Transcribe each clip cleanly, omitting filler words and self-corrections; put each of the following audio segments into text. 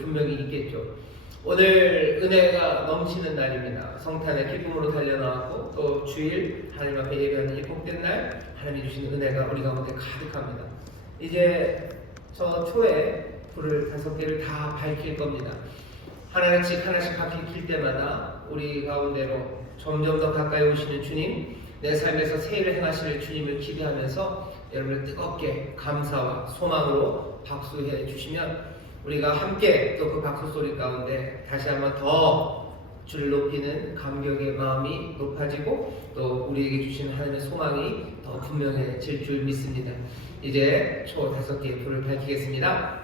분명히 있겠죠. 오늘 은혜가 넘치는 날입니다. 성탄의 기쁨으로 달려나왔고 또 주일 하나님 앞에 예배하는 이 복된 날 하나님이 주신 은혜가 우리 가운데 가득합니다. 이제 저 초에 불을 5개를 다 밝힐 겁니다. 하나씩 밝힐 때마다 우리 가운데로 점점 더 가까이 오시는 주님, 내 삶에서 새 일을 행하실 주님을 기대하면서 여러분을 뜨겁게 감사와 소망으로 박수해 주시면 우리가 함께 또 그 박수 소리 가운데 다시 한번 더 주를 높이는 감격의 마음이 높아지고 또 우리에게 주신 하나님의 소망이 더 분명해질 줄 믿습니다. 이제 초 5개의 불을 밝히겠습니다.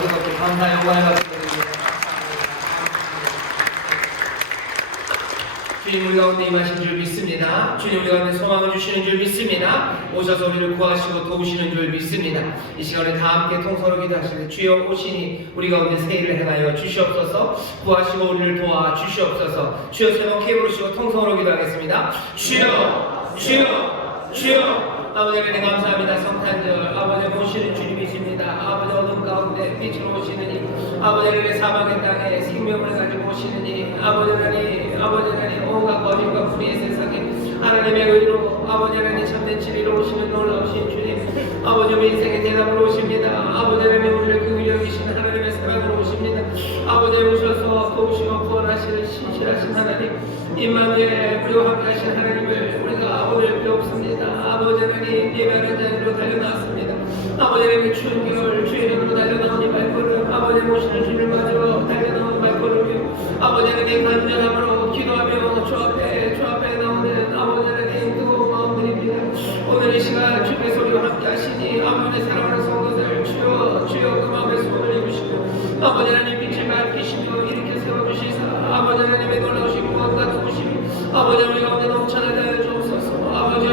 뜨겁게 감사 영광을 받습니다. 주님 우리 가운데 임하신 줄 믿습니다. 주님 우리 가운데 소망을 주시는 줄 믿습니다. 오셔서 우리를 구하시고 도우시는 줄 믿습니다. 이 시간에 다 함께 통성으로 기도하시는 주여 오시니 우리 가운데 새 일을 행하여 주시옵소서. 구하시고 우리를 도와 주시옵소서. 주여 세 번 크게 부르시고 통성으로 기도하겠습니다. 주여 주여 주여. 아버지 하나님 감사합니다. 성탄절 아버지 모시는 주님이십니다. 아버지 어둠 가운데 빛으로 오시느니 아버지 하나님 사망의 땅에 생명을 가지고 오시느니 아버지 하나님 온갖 거짓과 불의의 세상에 하나님의 의로 아버지 하나님 참된 진리로 오시는 놀라우신 주님, 아버지 인생의 대답으로 오십니다. 아버지 하나님 우리를 긍휼히 여기시는 하나님의 사랑으로 오십니다. 아버지 오셔서 도우시고 구원하시는 신실하신 하나님 임마누엘 우리와 함께 하신 하나님을 우리가 오늘 배웠습니다. 아버지 하나님 예배하는 자리로 달려나왔습니다. 아버지 하나님 추운 겨울 주의 이름으로 달려나온 이 발걸음 아버지 모시는 주를 맞으러 달려나온 발걸음이요 아버지 하나님 간절함으로 기도하며 주 앞에 나오는 아버지 하나님 뜨거운 마음들입니다. 오늘 이 시간 주의 소리와 함께 하시니 아버지 사랑하는 성도들 주여 그 마음에 손을 입으시고 아버지 하나님 빛을 밝히시며 일으켜 세워주시사 아버지 하나님의 놀라우신 구원과 도우심이 아버지 우리 가운데 넘쳐나게 하여 주옵소서. 아버지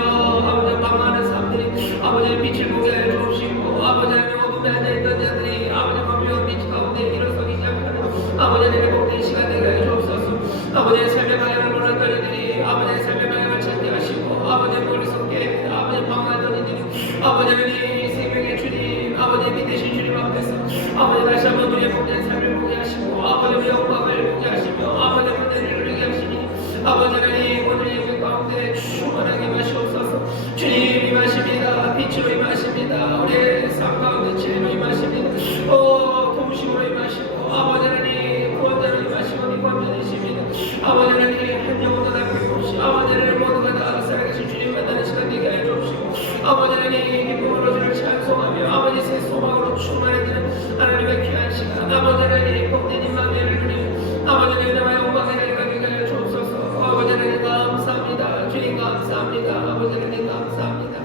방황하는 사람들이 아버지의 빛을 보게 하여 주옵시고 아버지 하나님 어둠에 앉아있던 자들이 아버지 광명한 빛 가운데 일어서기 시작하는 아버지 하나님의 복된 시간 되게 하여 주옵소서. 아버지의 삶의 방향을 몰랐던 이들이 아버지의 삶의 방향을 찾게 하시고 아버지의 멀리서 깨 아버지 방황하던 이들이 아버지 하나님 생명의 주님 아버지의 빛 되신 주님 앞에서 아버지 다시 한번 우리의 복된 삶을 보게 하시고 아버지의 영광을 보게 하시며 아버지의 복된 일을 이루게 하시니 아버지 하나님 오늘 예배 가운데 충만하게 마시옵소서. 주님 임하십니다. 빛으로 임하십니다. 우리의 삶 가운데 진리로 임하십니다. 동심으로 임하시고 아버지 하나님 구원자로 임하시고 구원자이십니다. 아버지 하나님 한 영혼도 남김없이 아버지 하나님 모두가 다 살아계신 주님 만나는 시간 되게 하여 주옵시고 아버지 하나님 기쁨으로 주를 찬송하며 아버지 새 소망으로 충만해지는 하나님의 귀한 시간 아버지 하나님 복된 임마누엘을 누리는 아버지 하나님 은혜와 영광의 자리가 되게 하여 주옵소서. 아버지 하나님 감사합니다. 주님 감사합니다. 아버지 하나님 감사합니다.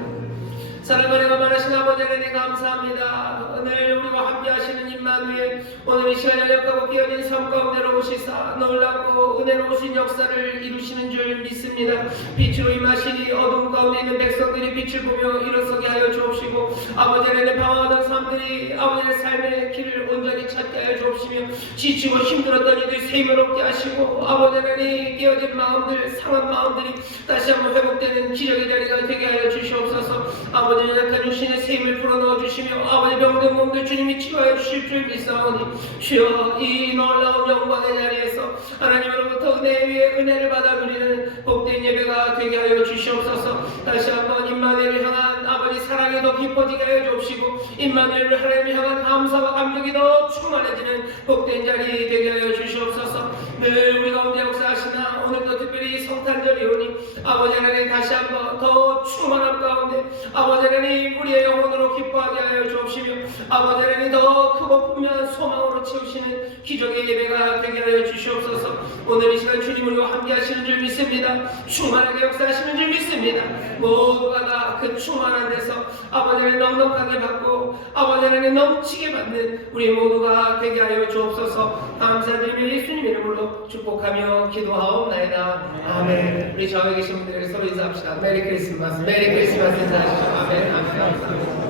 사랑하는 많으신 아버지 하나님 감사합니다. 오늘 우리와 함께 하시는 임마누엘 오늘 이 시간에 역하고 깨어진 삶 가운데로 오시사 놀랍고 은혜로우신 역사를 이루시는 줄 믿습니다. 빛으로 임하시니 어둠 가운데 있는 백성들이 빛을 보며 일어서게 하여 주옵시고 아버지 하나님 방황하던 사람들이 아버지의 삶의 길을 온전히 찾게 하여 주옵시며 지치고 힘들었던 이들 새 힘을 얻게 하시고 아버지 하나님 깨어진 마음들 상한 마음들이 다시 한번 회복되는 기적의 자리가 되게 하여 주시옵소서. 아버지 약한 육신의 새 힘을 불어넣어 주시며 아버지 병든 몸들 주님이 치유하여 주실 줄 믿사오니 주여 이 놀라운 영광의 자리에서 하나님으로부터 은혜 위에 은혜를 받아 누리는 복된 예배가 되게 하여 주시옵소서. 다시 한번 임마누엘을 향한 아버지 사랑이 더 깊어지게 하여 주옵시고 임마누엘을 하나님을 향한 감사와 감격이 더 충만해지는 복된 자리 되게 하여 주시옵소서. 늘 우리 가운데 역사하시나 오늘도 특별히 성탄절이 오니 아버지 하나님 다시 한번 더 충만한 가운데 아버지 하나님 우리의 영혼으로 기뻐하게 하여 주옵시며 아버지 하나님 더 크고 분명한 소망으로 채우시는 기적의 예배가 되게 하여 주시옵소서. 오늘 이 시간 주님 우리와 함께 하시는 줄 믿습니다. 충만하게 역사하시는 줄 믿습니다. 모두가 다 그 충만한 데서 아버지 하나님 넉넉하게 받고 아버지 하나님 넘치게 받는 우리 모두가 되게 하여 주옵소서. 감사드리며 예수님 이름으로 축복하며 기도하옵나이다. 아멘. 우리 좌우에 계신 분들에게 서로 인사합시다. 메리 크리스마스. 메리 크리스마스 인사하시죠. 아멘. 아멘.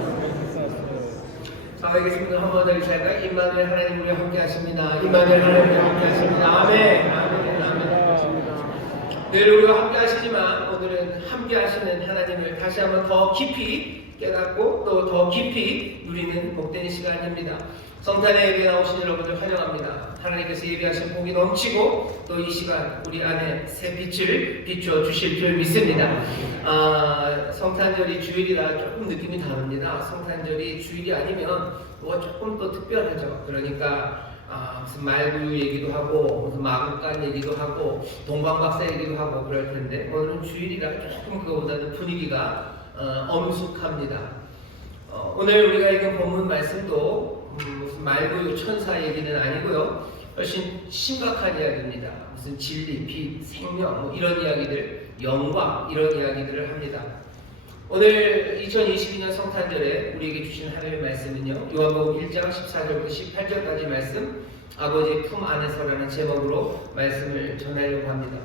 좌우에 계신 분들 한번 더 인사할까? 임마누엘 하나님 우리와 함께 하십니다. 임마누엘 하나님 우리와 함께 하십니다. 아멘. 아멘. 아멘. 늘 우리와 함께 하시지만 오늘은 함께 하시는 하나님을 다시 한번 더 깊이 깨닫고 또 더 깊이 누리는 복된 시간입니다. 성탄의 예배 나오신 여러분들 환영합니다. 하나님께서 예배하신 복이 넘치고 또 이 시간 우리 안에 새 빛을 비춰 주실 줄 믿습니다. 성탄절이 주일이라 조금 느낌이 다릅니다. 성탄절이 주일이 아니면 뭐가 조금 더 특별하죠. 그러니까 무슨 말구유 얘기도 하고 무슨 마구간 얘기도 하고 동방박사 얘기도 하고 그럴 텐데 오늘은 주일이라 조금 그거보다는 분위기가 엄숙합니다. 오늘 우리가 읽은 본문 말씀도 무슨 말구유 천사 얘기는 아니고요. 훨씬 심각한 이야기입니다. 무슨 진리, 빛, 생명 뭐 이런 이야기들, 영광 이런 이야기들을 합니다. 오늘 2022년 성탄절에 우리에게 주신 하나님의 말씀은요. 요한복음 1장 14절부터 18절까지 말씀 아버지의 품 안에서라는 제목으로 말씀을 전하려고 합니다.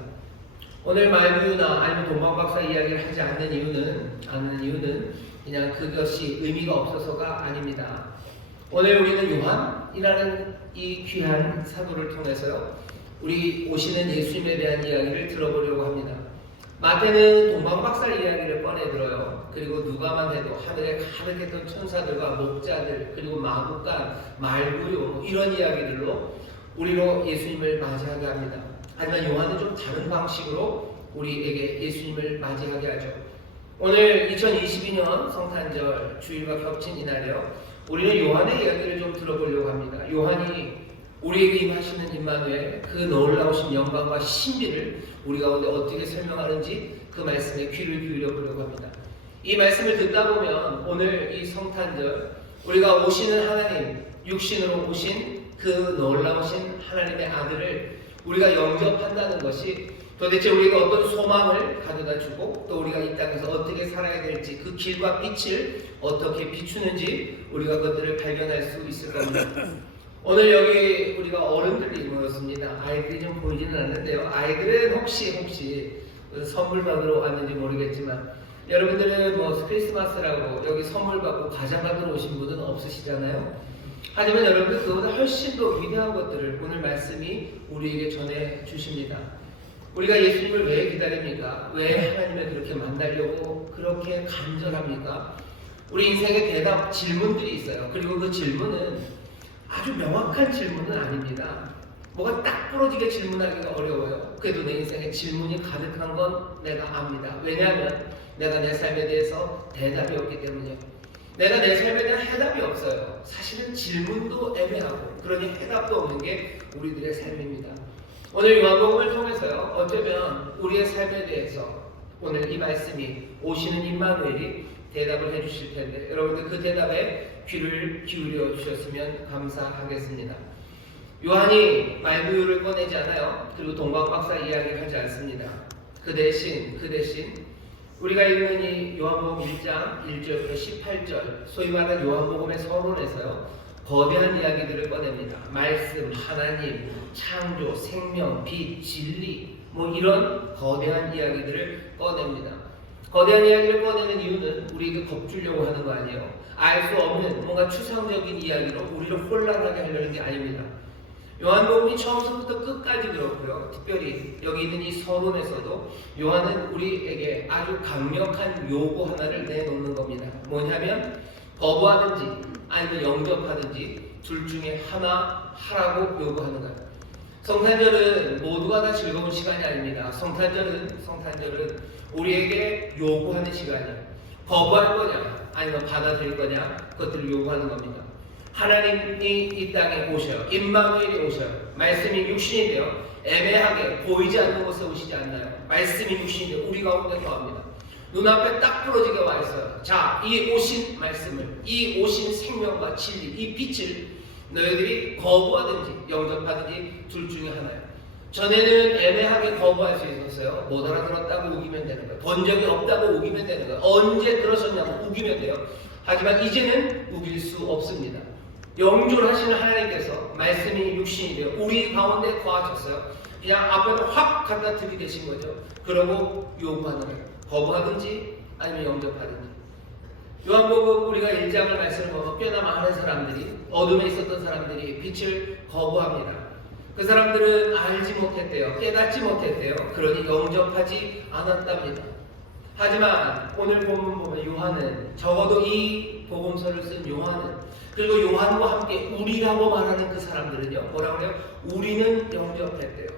오늘 말구유나 아니면 동방박사 이야기를 하지 않는 이유는 그냥 그것이 의미가 없어서가 아닙니다. 오늘 우리는 요한이라는 이 귀한 사도를 통해서요. 우리 오시는 예수님에 대한 이야기를 들어보려고 합니다. 마태는 동방박사 이야기를 꺼내 들어요. 그리고 누가만 해도 하늘에 가득했던 천사들과 목자들 그리고 마구간, 말구유 뭐 이런 이야기들로 우리로 예수님을 맞이하게 합니다. 하지만 요한은 좀 다른 방식으로 우리에게 예수님을 맞이하게 하죠. 오늘 2022년 성탄절 주일과 겹친 이날이요. 우리는 요한의 이야기를 좀 들어보려고 합니다. 요한이 우리에게 임하시는 임마누엘 그 놀라우신 영광과 신비를 우리 가운데 어떻게 설명하는지 그 말씀에 귀를 기울여 보려고 합니다. 이 말씀을 듣다 보면 오늘 이 성탄절 우리가 오시는 하나님 육신으로 오신 그 놀라우신 하나님의 아들을 우리가 영접한다는 것이 도대체 우리가 어떤 소망을 가져다 주고 또 우리가 이 땅에서 어떻게 살아야 될지 그 길과 빛을 어떻게 비추는지 우리가 그것들을 발견할 수 있을 겁니다. 오늘 여기 우리가 어른들이 모였습니다. 아이들이 좀 보이지는 않는데요. 아이들은 혹시 선물 받으러 왔는지 모르겠지만 여러분들은 뭐 크리스마스라고 여기 선물 받고 과자 받으러 오신 분은 없으시잖아요. 하지만 여러분들 그보다 훨씬 더 위대한 것들을 오늘 말씀이 우리에게 전해 주십니다. 우리가 예수님을 왜 기다립니까? 왜 하나님을 그렇게 만나려고 그렇게 간절합니까? 우리 인생의 대답 질문들이 있어요. 그리고 그 질문은 아주 명확한 질문은 아닙니다. 뭐가 딱 부러지게 질문하기가 어려워요. 그래도 내 인생에 질문이 가득한 건 내가 압니다. 왜냐하면 내가 내 삶에 대해서 대답이 없기 때문이에요. 내가 내 삶에 대한 해답이 없어요. 사실은 질문도 애매하고 그러니 해답도 없는 게 우리들의 삶입니다. 오늘 요한복음을 통해서요. 어쩌면 우리의 삶에 대해서 오늘 이 말씀이 오시는 임마누엘이 대답을 해주실 텐데 여러분들 그 대답에 귀를 기울여 주셨으면 감사하겠습니다. 요한이 말구유를 꺼내지 않아요. 그리고 동방박사 이야기를 하지 않습니다. 그 대신 우리가 읽는 이 요한복음 1장 1절부터 18절 소위 말하는 요한복음의 서론에서요. 거대한 이야기들을 꺼냅니다. 말씀, 하나님, 창조, 생명, 빛, 진리 뭐 이런 거대한 이야기들을 꺼냅니다. 거대한 이야기를 꺼내는 이유는 우리에게 겁주려고 하는 거 아니에요. 알 수 없는 뭔가 추상적인 이야기로 우리를 혼란하게 하려는 게 아닙니다. 요한복음이 처음부터 끝까지 그렇고요. 특별히 여기 있는 이 서론에서도 요한은 우리에게 아주 강력한 요구 하나를 내놓는 겁니다. 뭐냐면 거부하든지 아니면 영접하든지 둘 중에 하나 하라고 요구하는 거예요. 성탄절은 모두가 다 즐거운 시간이 아닙니다. 성탄절은 우리에게 요구하는 시간이에요. 거부할 거냐 아니면 받아들일 거냐 그것들을 요구하는 겁니다. 하나님이 이 땅에 오셔요. 임마누엘이 오셔요. 말씀이 육신이 되어 애매하게 보이지 않는 곳에 오시지 않나요? 말씀이 육신이 되어 우리 가운데 거합니다. 눈앞에 딱 부러지게 와 있어요. 자, 이 오신 말씀을, 이 오신 생명과 진리, 이 빛을 너희들이 거부하든지 영접하든지 둘 중에 하나예요. 전에는 애매하게 거부할 수 있었어요. 못 알아들었다고 우기면 되는 거예요. 본 적이 없다고 우기면 되는 거예요. 언제 들으셨냐고 우기면 돼요. 하지만 이제는 우길 수 없습니다. 영존하시는 하나님께서 말씀이 육신이 되어 우리 가운데 거하셨어요. 그냥 앞에서 확 갖다 들이대신 거죠. 그러고 요구하는 거예요. 거부하든지 아니면 영접하든지. 요한복음 우리가 1장을 말씀을 보면 꽤나 많은 사람들이, 어둠에 있었던 사람들이 빛을 거부합니다. 그 사람들은 알지 못했대요. 깨닫지 못했대요. 그러니 영접하지 않았답니다. 하지만 오늘 본문 보면 요한은, 적어도 이 복음서를 쓴 요한은, 그리고 요한과 함께 우리라고 말하는 그 사람들은요, 뭐라고 해요? 우리는 영접했대요.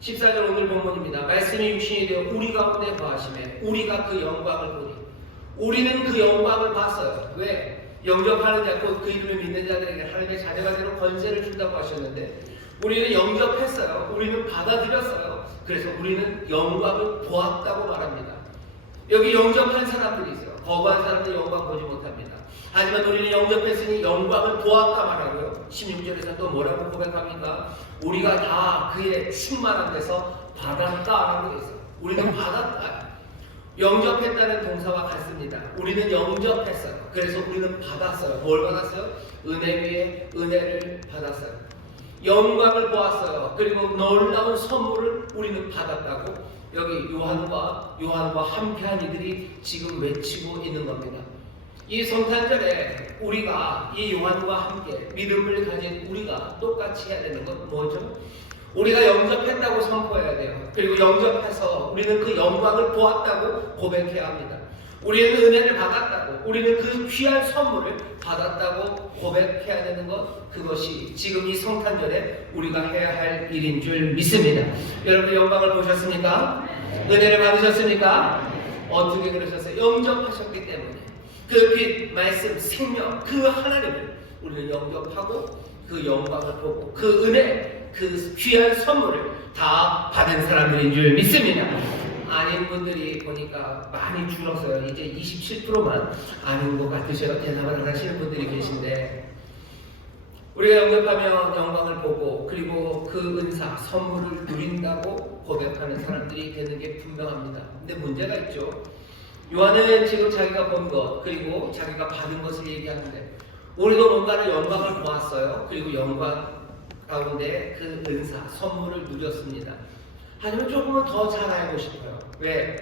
14절 오늘 본문입니다. 말씀이 육신이 되어 우리 가운데 거하심에 우리가 그 영광을 보니, 우리는 그 영광을 봤어요. 왜? 영접하는 자, 곧 그 이름을 믿는 자들에게 하나님의 자녀가 되는 권세를 준다고 하셨는데, 우리는 영접했어요. 우리는 받아들였어요. 그래서 우리는 영광을 보았다고 말합니다. 여기 영접한 사람들이 있어요. 거부한 사람들은 영광 보지 못합니다. 하지만 우리는 영접했으니 영광을 보았다 말하고요. 16절에서 또 뭐라고 고백합니까? 우리가 다 그의 충만한 데서 받았다라고 되어 있어요. 우리는 받았다. 영접했다는 동사와 같습니다. 우리는 영접했어요. 그래서 우리는 받았어요. 뭘 받았어요? 은혜 위에 은혜를 받았어요. 영광을 보았어요. 그리고 놀라운 선물을 우리는 받았다고 여기 요한과 함께한 이들이 지금 외치고 있는 겁니다. 이 성탄절에 우리가 이 요한과 함께 믿음을 가진 우리가 똑같이 해야 되는 건 뭐죠? 우리가 영접했다고 선포해야 돼요. 그리고 영접해서 우리는 그 영광을 보았다고 고백해야 합니다. 우리는 은혜를 받았다고, 우리는 그 귀한 선물을 받았다고 고백해야 되는 것, 그것이 지금 이 성탄절에 우리가 해야 할 일인 줄 믿습니다. 여러분 영광을 보셨습니까? 은혜를 받으셨습니까? 어떻게 그러셨어요? 영접하셨기 때문에 그 빛, 말씀, 생명, 그 하나님을 우리는 영접하고 그 영광을 보고 그 은혜, 그 귀한 선물을 다 받은 사람들인 줄 믿습니다. 아닌 분들이 보니까 많이 줄었어요. 이제 27%만 아는 것 같으셔요. 대답을 안 하시는 분들이 계신데, 우리가 영접하면 영광을 보고 그리고 그 은사, 선물을 누린다고 고백하는 사람들이 되는 게 분명합니다. 근데 문제가 있죠. 요한은 지금 자기가 본 것 그리고 자기가 받은 것을 얘기하는데, 우리도 뭔가를 영광을 보았어요. 그리고 영광 가운데 그 은사, 선물을 누렸습니다. 하지만 조금은 더 잘 알고 싶어요. 왜?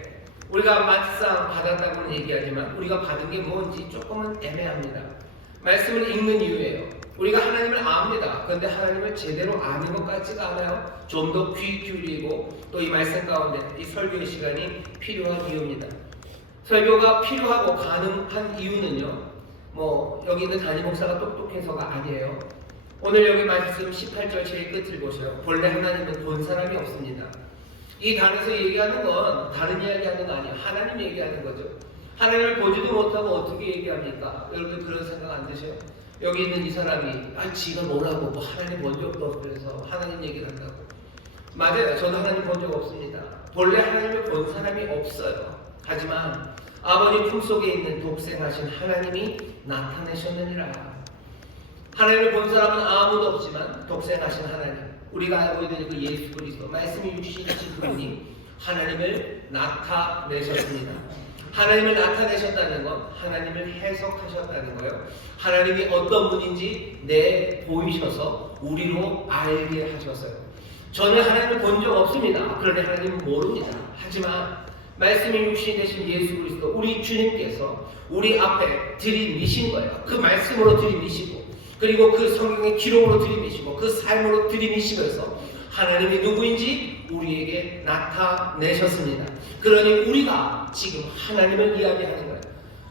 우리가 막상 받았다고는 얘기하지만 우리가 받은 게 뭔지 조금은 애매합니다. 말씀을 읽는 이유예요. 우리가 하나님을 압니다. 그런데 하나님을 제대로 아는 것 같지가 않아요. 좀 더 귀 기울이고 또 이 말씀 가운데 이 설교의 시간이 필요한 이유입니다. 설교가 필요하고 가능한 이유는요, 여기 있는 담임 목사가 똑똑해서가 아니에요. 오늘 여기 말씀 18절 제일 끝을 보세요. 본래 하나님은 본 사람이 없습니다. 이 단에서 얘기하는 건 다른 이야기하는 거 아니에요. 하나님 얘기하는 거죠. 하나님을 보지도 못하고 어떻게 얘기합니까? 여러분 그런 생각 안 드세요? 여기 있는 이 사람이 지가 뭐라고 하나님 본 적도 없고 그래서 하나님 얘기를 한다고. 맞아요. 저도 하나님 본 적 없습니다. 본래 하나님을 본 사람이 없어요. 하지만 아버지 품속에 있는 독생하신 하나님이 나타내셨느니라. 하나님을 본 사람은 아무도 없지만 독생하신 하나님, 우리가 알고 있는 그 예수 그리스도, 말씀이 육신이신 그분이 하나님을 나타내셨습니다. 하나님을 나타내셨다는 건 하나님을 해석하셨다는 거예요. 하나님이 어떤 분인지 내보이셔서 우리로 알게 하셨어요. 저는 하나님을 본 적 없습니다. 그런데 하나님은 모릅니다. 하지만 말씀이 육신이 되신 예수 그리스도, 우리 주님께서 우리 앞에 들이미신 거예요. 그 말씀으로 들이미시고, 그리고 그 성경의 기록으로 들이미시고, 그 삶으로 들이미시면서 하나님이 누구인지 우리에게 나타내셨습니다. 그러니 우리가 지금 하나님을 이야기하는 거예요.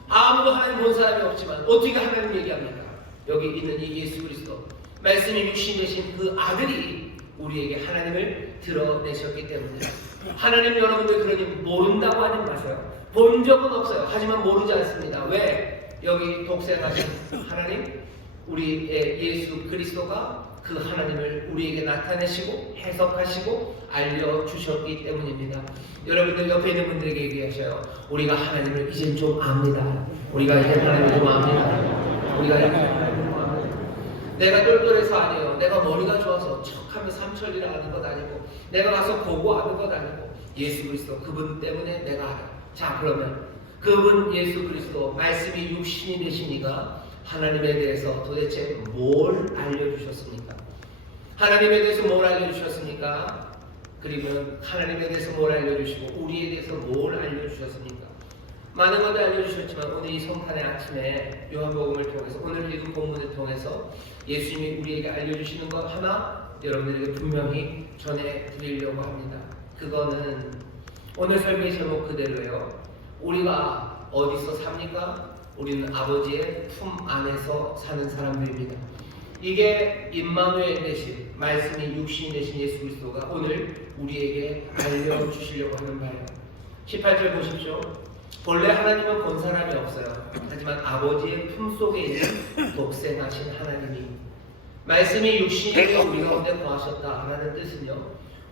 아무도 하나님 본 사람이 없지만 어떻게 하나님 얘기합니까? 여기 있는 이 예수 그리스도, 말씀이 육신 되신 그 아들이 우리에게 하나님을 드러내셨기 때문에, 하나님 여러분들 그러니 모른다고 하지 마세요. 본 적은 없어요. 하지만 모르지 않습니다. 왜? 여기 독생하신 하나님, 우리의 예수 그리스도가 그 하나님을 우리에게 나타내시고 해석하시고 알려주셨기 때문입니다. 여러분들 옆에 있는 분들에게 얘기하셔요. 우리가 하나님을 이젠 좀 압니다. 우리가 이제 하나님을 좀 압니다. 우리가 이제 하나님을 좀 압니다. 내가 똘똘해서 아니에요. 내가 머리가 좋아서 척하면 삼천리라 하는 것 아니고, 내가 가서 보고 하는 것 아니고, 예수 그리스도 그분 때문에 내가 알아요. 자, 그러면 그분 예수 그리스도 말씀이 육신이 되시니까 하나님에 대해서 도대체 뭘 알려주셨습니까? 하나님에 대해서 뭘 알려주셨습니까? 그리고 하나님에 대해서 뭘 알려주시고 우리에 대해서 뭘 알려주셨습니까? 많은 것을 알려주셨지만 오늘 이 성탄의 아침에 요한복음을 통해서 오늘 읽은 본문을 통해서 예수님이 우리에게 알려주시는 것 하나 여러분들에게 분명히 전해드리려고 합니다. 그거는 오늘 설교의 제목 그대로예요. 우리가 어디서 삽니까? 우리는 아버지의 품 안에서 사는 사람들입니다. 이게 임마누엘 되신 말씀이 육신이 되신 예수 그리스도가 오늘 우리에게 알려주시려고 하는 바예요. 18절 보십시오. 본래 하나님은 본 사람이 없어요. 하지만 아버지의 품속에 있는 독생하신 하나님이 말씀이 육신이 되어 우리 가운데 거하셨다라는 뜻은요,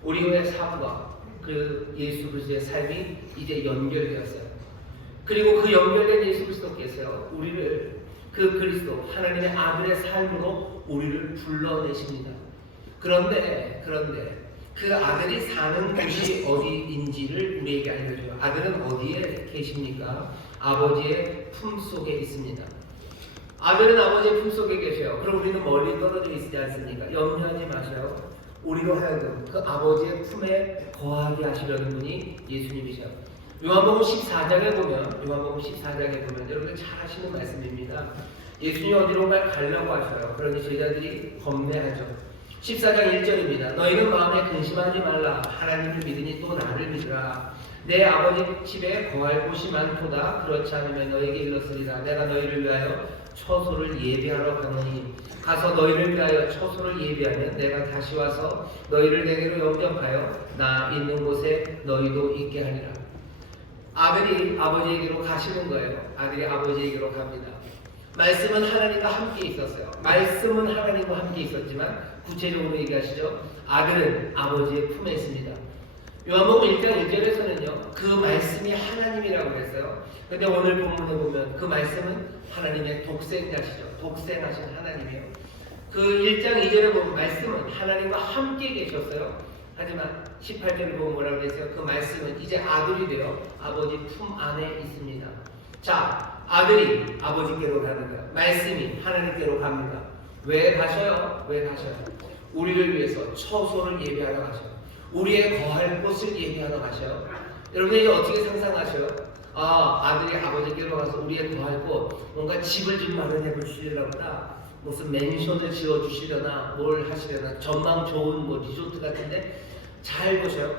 우리의 삶과 그 예수 그리스도의 삶이 이제 연결되었어요. 그리고 그 연결된 예수 그리스도께서 우리를 그 그리스도 하나님의 아들의 삶으로 우리를 불러내십니다. 그런데 그 아들이 사는 곳이 어디인지를 우리에게 알려줘요. 아들은 어디에 계십니까? 아버지의 품속에 있습니다. 아들은 아버지의 품속에 계셔요. 그럼 우리는 멀리 떨어져 있지 않습니까? 염려하지 마세요. 우리로 하여금 그 아버지의 품에 거하게 하시려는 분이 예수님이셔요. 요한복음 14장에 보면 여러분들 잘 아시는 말씀입니다. 예수님이 어디론가 가려고 하셔요. 그러니 제자들이 겁내하죠. 14장 1절입니다. 너희는 마음에 근심하지 말라. 하나님을 믿으니 또 나를 믿으라. 내 아버지 집에 거할 곳이 많도다. 그렇지 않으면 너에게 이르렀으리라. 내가 너희를 위하여 처소를 예비하러 가노니 가서 너희를 위하여 처소를 예비하면 내가 다시 와서 너희를 내게로 영접하여 나 있는 곳에 너희도 있게 하리라. 아들이 아버지에게로 가시는 거예요. 아들이 아버지에게로 갑니다. 말씀은 하나님과 함께 있었어요. 말씀은 하나님과 함께 있었지만 구체적으로 얘기하시죠. 아들은 아버지의 품에 있습니다. 요한복음 1장 1절에서는요, 그 말씀이 하나님이라고 그랬어요. 근데 오늘 본문에 보면 그 말씀은 하나님의 독생자시죠. 독생하신 하나님이에요. 그 1장 2절에 보면 말씀은 하나님과 함께 계셨어요. 하지만 18절을 보면 뭐라고 그랬어요? 그 말씀은 이제 아들이 되어 아버지 품 안에 있습니다. 자, 아들이 아버지께로 가는 거예요. 말씀이 하나님께로 갑니다. 왜 가셔요? 우리를 위해서 처소를 예비하러 가셔요. 우리의 거할 곳을 예비하러 가셔요. 여러분 이제 어떻게 상상하셔요? 아들이 아버지께로 가서 우리의 거할 곳, 뭔가 집을 좀 마련해 주시려나 보다. 무슨 맨션을 지어 주시려나, 뭘 하시려나, 전망 좋은 뭐 리조트 같은데. 잘 보셔요.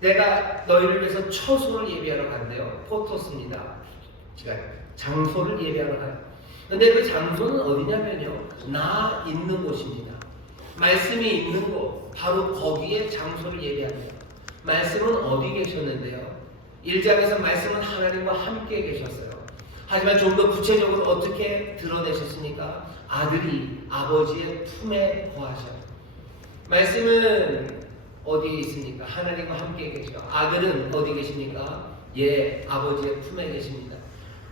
내가 너희를 위해서 처소를 예비하러 간대요. 포토스입니다. 제가 장소를 예비하러 가요. 근데 그 장소는 어디냐면요, 나 있는 곳입니다. 말씀이 있는 곳, 바로 거기에 장소를 예비합니다. 말씀은 어디 계셨는데요? 1장에서 말씀은 하나님과 함께 계셨어요. 하지만 좀 더 구체적으로 어떻게 드러내셨습니까? 아들이 아버지의 품에 거하셔요. 말씀은 어디에 있습니까? 하나님과 함께 계시죠. 아들은 어디 계십니까? 아버지의 품에 계십니다.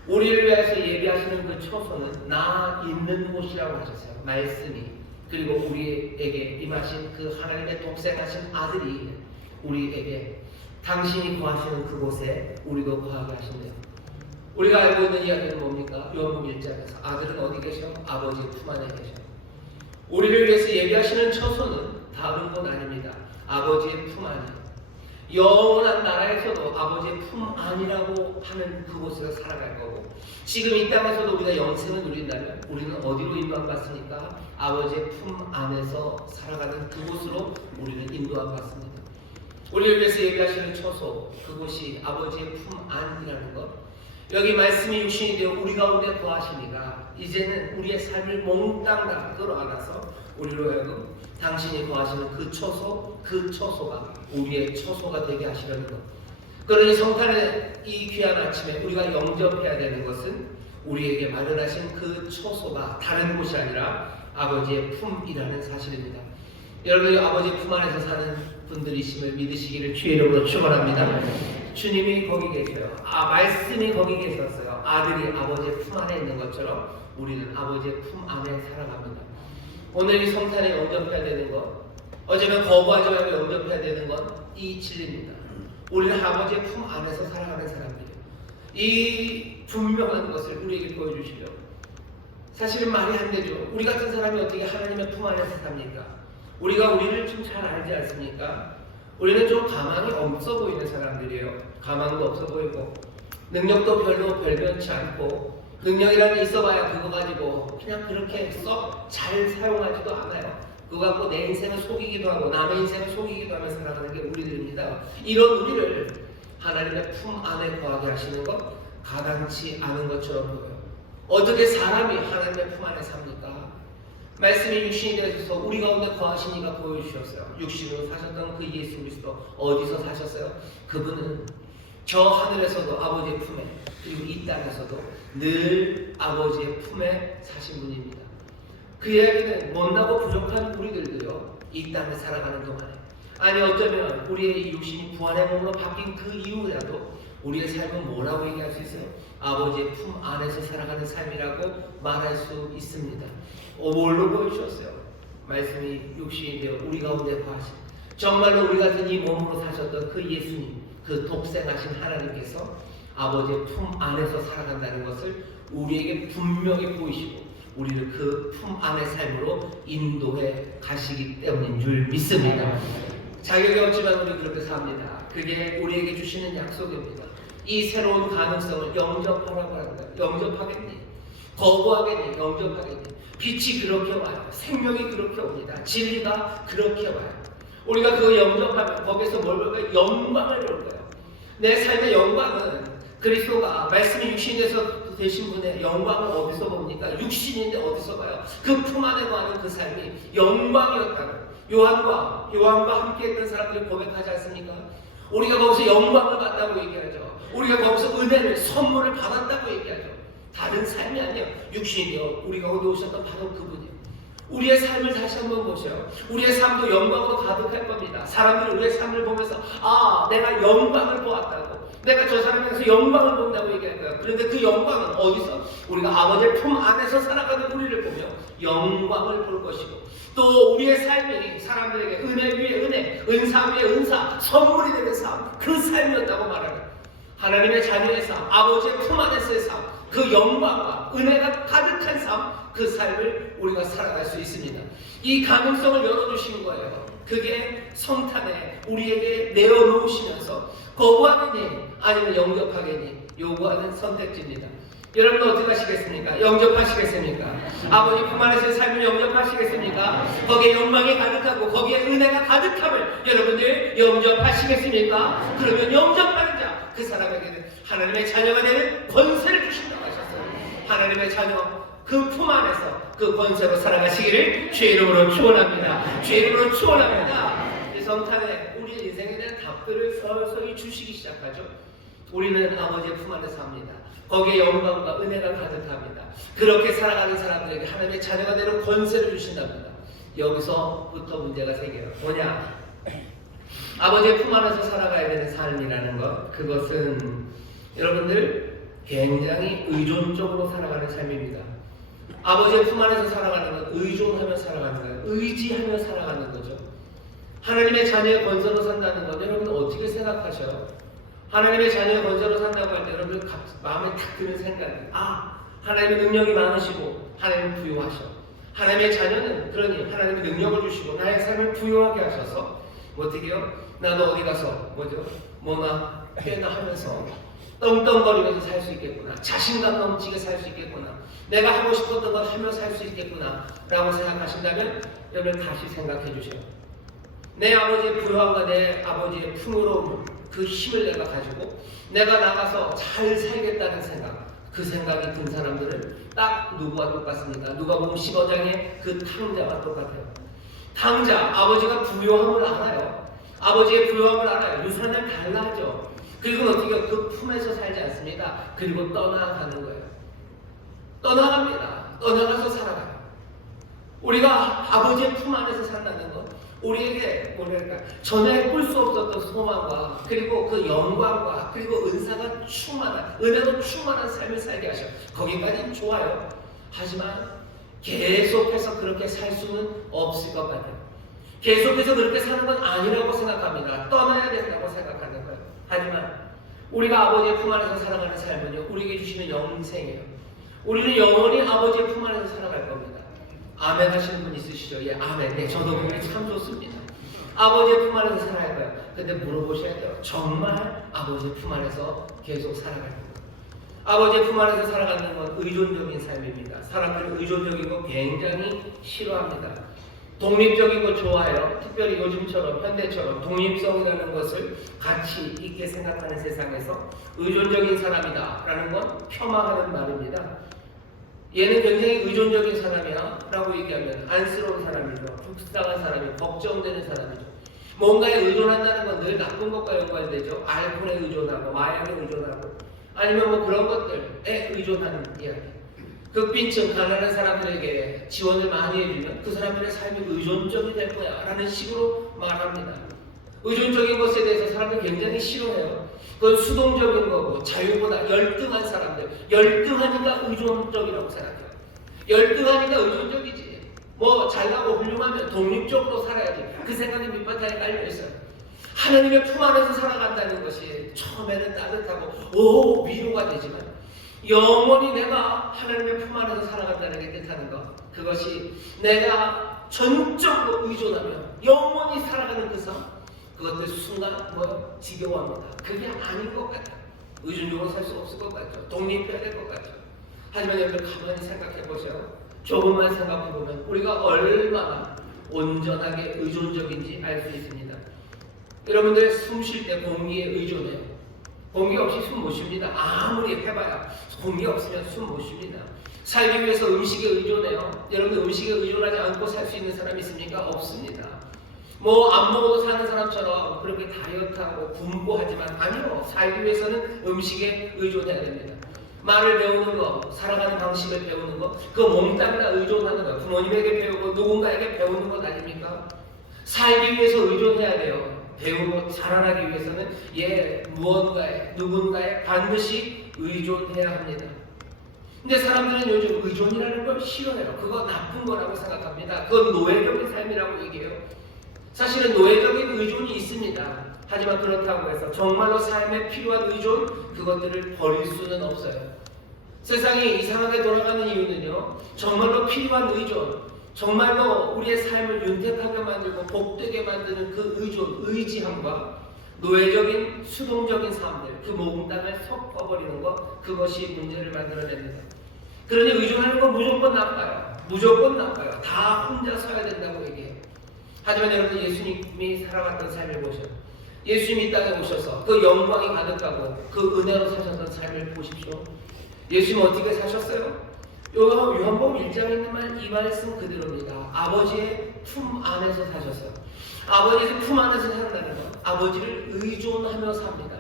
우리를 위해서 예비하시는 그 처소는 나 있는 곳이라고 하셨어요. 말씀이. 그리고 우리에게 임하신 그 하나님의 독생하신 아들이 우리에게 당신이 거하시는 그곳에 우리도 거하게 하신대요. 우리가 알고 있는 이야기는 뭡니까? 요한복음 1장에서 아들은 어디 계셔? 아버지의 품 안에 계셔. 우리를 위해서 예비하시는 처소는 다른 건 아닙니다. 아버지의 품 안이에요. 영원한 나라에서도 아버지의 품 안이라고 하는 그곳에서 살아갈 거고, 지금 이 땅에서도 우리가 영생을 누린다면 우리는 어디로 인도받습니까? 아버지의 품 안에서 살아가는 그곳으로 우리는 인도받습니다. 우리를 위해서 예비하시는 처소, 그곳이 아버지의 품 안이라는 것. 여기 말씀이 육신이 되어 우리 가운데 거하시니까 이제는 우리의 삶을 몽땅 다 끌어안아서 우리로 하여금 당신이 거하시는 그 처소가 우리의 처소가 되게 하시려는 것. 그러니 성탄의 이 귀한 아침에 우리가 영접해야 되는 것은 우리에게 마련하신 그 처소가 다른 곳이 아니라 아버지의 품이라는 사실입니다. 여러분이 아버지의 품 안에서 사는 분들이심을 믿으시기를 주의 이름으로 축원합니다. 주님이 거기 계셔요. 말씀이 거기 계셨어요. 아들이 아버지의 품 안에 있는 것처럼 우리는 아버지의 품 안에 살아갑니다. 오늘 이 성탄에 영접해야 되는 것, 어쩌면 거부하지 말고 영접해야 되는 건 이 진리입니다. 우리는 아버지의 품 안에서 살아가는 사람이에요. 이 분명한 것을 우리에게 보여주시려고. 사실은 말이 안 되죠. 우리 같은 사람이 어떻게 하나님의 품 안에서 삽니까? 우리가 우리를 좀 잘 알지 않습니까? 우리는 좀 가망이 없어 보이는 사람들이에요. 가망도 없어 보이고 능력도 별로 별변치 않고 능력이라는 게 있어봐야 그거 가지고 그냥 그렇게 썩 잘 사용하지도 않아요. 그거 갖고 내 인생을 속이기도 하고 남의 인생을 속이기도 하며 살아가는 게 우리들입니다. 이런 우리를 하나님의 품 안에 거하게 하시는 것 가당치 않은 것처럼 보여요. 어떻게 사람이 하나님의 품 안에 삽니까? 말씀이 육신이 되셔서 우리 가운데 거하신 이가 보여주셨어요. 육신으로 사셨던 그 예수 그리스도 어디서 사셨어요? 그분은 저 하늘에서도 아버지의 품에, 그리고 이 땅에서도 늘 아버지의 품에 사신 분입니다. 그 이야기는 못나고 부족한 우리들도요, 이 땅에 살아가는 동안에, 아니 어쩌면 우리의 이 육신이 부활의 몸으로 바뀐 그 이후라도 우리의 삶은 뭐라고 얘기할 수 있어요? 아버지의 품 안에서 살아가는 삶이라고 말할 수 있습니다. 뭘로 보여주셨어요? 말씀이 육신이 되어 우리 가운데 거하신, 정말로 우리 같은 이 몸으로 사셨던 그 예수님, 그 독생하신 하나님께서 아버지의 품 안에서 살아간다는 것을 우리에게 분명히 보이시고 우리를 그 품 안의 삶으로 인도해 가시기 때문인 줄 믿습니다. 자격이 없지만 우리 그렇게 삽니다. 그게 우리에게 주시는 약속입니다. 이 새로운 가능성을 영접하라고 합니다. 영접하겠니? 거부하겠니? 영접하겠니? 빛이 그렇게 와요. 생명이 그렇게 옵니다. 진리가 그렇게 와요. 우리가 그거 영접하면 거기서 뭘 볼까요? 영광을 볼 거예요. 내 삶의 영광은 그리스도가 말씀이 육신에서 되신 분의 영광을 어디서 봅니까? 육신인데 어디서 봐요? 그 품 안에 거하는 그 삶이 영광이었다고 요한과 함께 했던 사람들이 고백하지 않습니까? 우리가 거기서 영광을 받았다고 얘기하죠. 우리가 거기서 은혜를, 선물을 받았다고 얘기하죠. 다른 삶이 아니에요. 육신이 되어 우리가 거기 오셨던 바로 그분이에요. 우리의 삶을 다시 한번 보세요. 우리의 삶도 영광으로 가득할 겁니다. 사람들이 우리의 삶을 보면서 내가 영광을 보았다고, 내가 저 사람에서 영광을 본다고 얘기할 거야. 그런데 그 영광은 어디서? 우리가 아버지의 품 안에서 살아가는 우리를 보며 영광을 볼 것이고, 또 우리의 삶이 사람들에게 은혜 위에 은혜, 은사 위에 은사, 선물이 되는 삶, 그 삶이었다고 말하는 하나님의 자녀의 삶, 아버지의 품 안에서의 삶, 그 영광과 은혜가 가득한 삶, 그 삶을 우리가 살아갈 수 있습니다. 이 가능성을 열어주신 거예요. 그게 성탄에 우리에게 내어놓으시면서 거부하겠니? 아니면 영접하겠니? 요구하는 선택지입니다. 여러분 어떻게 하시겠습니까? 영접하시겠습니까? 아버지 품 안에서의 삶을 영접하시겠습니까? 거기에 영광이 가득하고 거기에 은혜가 가득함을 여러분들 영접하시겠습니까? 그러면 영접하는 자, 그 사람에게는 하나님의 자녀가 되는 권세를 주신다고 하셨어요. 하나님의 자녀, 그 품 안에서 그 권세로 살아가시기를 주의 이름으로 축원합니다. 주의 이름으로 축원합니다. 이 성탄에 우리 인생에 대한 답들을 서서히 주시기 시작하죠. 우리는 아버지의 품 안에 삽니다. 거기에 영광과 은혜가 가득합니다. 그렇게 살아가는 사람들에게 하나님의 자녀가 되는 권세를 주신답니다. 여기서부터 문제가 생겨요. 뭐냐? 아버지의 품 안에서 살아가야 되는 삶이라는 것, 그것은 여러분들 굉장히 의존적으로 살아가는 삶입니다. 아버지의 품 안에서 살아가는 건 의존하며 살아가는 거예요. 의지하며 살아가는 거죠. 하나님의 자녀의 권세로 산다는 건 여러분 어떻게 생각하셔요? 하나님의 자녀의 권세로 산다고 할 때 여러분들 마음에 딱 드는 생각이, 하나님의 능력이 많으시고 하나님은 부유하셔. 하나님의 자녀는 그러니 하나님의 능력을 주시고 나의 삶을 부유하게 하셔서 어떻게 해요? 나도 어디 가서 뭐나 꽤나 하면서 떵떵거리면서 살 수 있겠구나, 자신감 넘치게 살 수 있겠구나, 내가 하고 싶었던 걸 하며 살 수 있겠구나 라고 생각하신다면 여러분 다시 생각해 주세요. 내 아버지의 부유함과 내 아버지의 풍요로움, 그 힘을 내가 가지고 내가 나가서 잘 살겠다는 생각, 그 생각이 든 사람들은 딱 누구와 똑같습니까? 누가복음 15장의 그 탕자와 똑같아요. 탕자, 아버지가 부유함을 알아요. 아버지의 부유함을 알아요. 유산을 달라하죠. 그리고 어떻게 그 품에서 살지 않습니다. 그리고 떠나가는 거예요. 떠나갑니다. 떠나가서 살아가요. 우리가 아버지의 품 안에서 산다는 것, 우리에게 뭐랄까 전에 꿀 수 없었던 소망과 그리고 그 영광과 그리고 은사가 충만한 은혜로 충만한 삶을 살게 하셔. 거기까지는 좋아요. 하지만 계속해서 그렇게 살 수는 없을 것 같아요. 계속해서 그렇게 사는 건 아니라고 생각합니다. 떠나야 된다고 생각하는 거예요. 하지만 우리가 아버지의 품 안에서 살아가는 삶은요, 우리에게 주시는 영생이에요. 우리는 영원히 아버지의 품 안에서 살아갈 겁니다. 아멘 하시는 분 있으시죠? 예, 아멘. 네, 저도 그게 참 좋습니다. 아버지의 품 안에서 살아갈 거예요. 근데 물어보셔야 돼요. 정말 아버지의 품 안에서 계속 살아갈 거예요. 아버지의 품 안에서 살아가는 건 의존적인 삶입니다. 사람들은 의존적인 거 굉장히 싫어합니다. 독립적인 거 좋아해요. 특별히 요즘처럼 현대처럼 독립성이라는 것을 가치 있게 생각하는 세상에서 의존적인 사람이다 라는 건 폄하하는 말입니다. 얘는 굉장히 의존적인 사람이야 라고 얘기하면 안쓰러운 사람이죠. 불쌍한 사람이죠. 걱정되는 사람이죠. 뭔가에 의존한다는 건 늘 나쁜 것과 연관되죠. 알코올에 의존하고 마약에 의존하고 아니면 뭐 그런 것들에 의존하는 이야기. 극빈층 가난한 사람들에게 지원을 많이 해주면 그 사람들의 삶이 의존적이 될 거야 라는 식으로 말합니다. 의존적인 것에 대해서 사람들이 굉장히 싫어해요. 그건 수동적인 거고 자유보다 열등한 사람들, 열등하니까 의존적이라고 생각해요. 열등하니까 의존적이지. 뭐 잘나고 훌륭하면 독립적으로 살아야지. 그 생각이 밑바탕에 깔려있어요. 하나님의 품 안에서 살아간다는 것이 처음에는 따뜻하고 위로가 되지만 영원히 내가 하나님의 품 안에서 살아간다는 게 뜻하는 것, 그것이 내가 전적으로 의존하며 영원히 살아가는 그 삶, 그것들 순간 지겨워합니다. 그게 아닌 것 같아요. 의존적으로 살 수 없을 것 같죠. 독립해야 될 것 같죠. 하지만 여러분 가만히 생각해 보세요. 조금만 생각해 보면 우리가 얼마나 온전하게 의존적인지 알 수 있습니다. 여러분들 숨 쉴 때 공기에 의존해요. 공기 없이 숨 못 쉽니다. 아무리 해봐야 공기 없으면 숨 못 쉽니다. 살기 위해서 음식에 의존해요. 여러분 음식에 의존하지 않고 살 수 있는 사람이 있습니까? 없습니다. 뭐 안 먹어도 사는 사람처럼 그렇게 다이어트하고 굶고 하지만 아니요. 살기 위해서는 음식에 의존해야 됩니다. 말을 배우는 거, 살아가는 방식을 배우는 거, 그 몸땅이나 의존하는 거, 부모님에게 배우고 누군가에게 배우는 것 아닙니까? 살기 위해서 의존해야 돼요. 배우고 자라나기 위해서는 무언가에 누군가에 반드시 의존해야 합니다. 근데 사람들은 요즘 의존이라는 걸 싫어해요. 그거 나쁜 거라고 생각합니다. 그건 노예적인 삶이라고 얘기해요. 사실은 노예적인 의존이 있습니다. 하지만 그렇다고 해서 정말로 삶에 필요한 의존, 그것들을 버릴 수는 없어요. 세상이 이상하게 돌아가는 이유는요, 정말로 필요한 의존, 정말로 우리의 삶을 윤택하게 만들고 복되게 만드는 그 의존, 의지함과 노예적인 수동적인 삶들, 그 몽땅을 섞어버리는 것, 그것이 문제를 만들어냅니다. 그러니 의존하는 건 무조건 나빠요. 무조건 나빠요. 다 혼자 서야 된다고 얘기해요. 하지만 여러분 예수님이 살아갔던 삶을 보셔요. 예수님이 이 땅에 오셔서 그 영광이 가득하고 그 은혜로 사셨던 삶을 보십시오. 예수님은 어떻게 사셨어요? 요한복음 1장에 있는 이 말씀 그대로입니다. 아버지의 품 안에서 사셨어요. 아버지의 품 안에서 산다는 건 아버지를 의존하며 삽니다.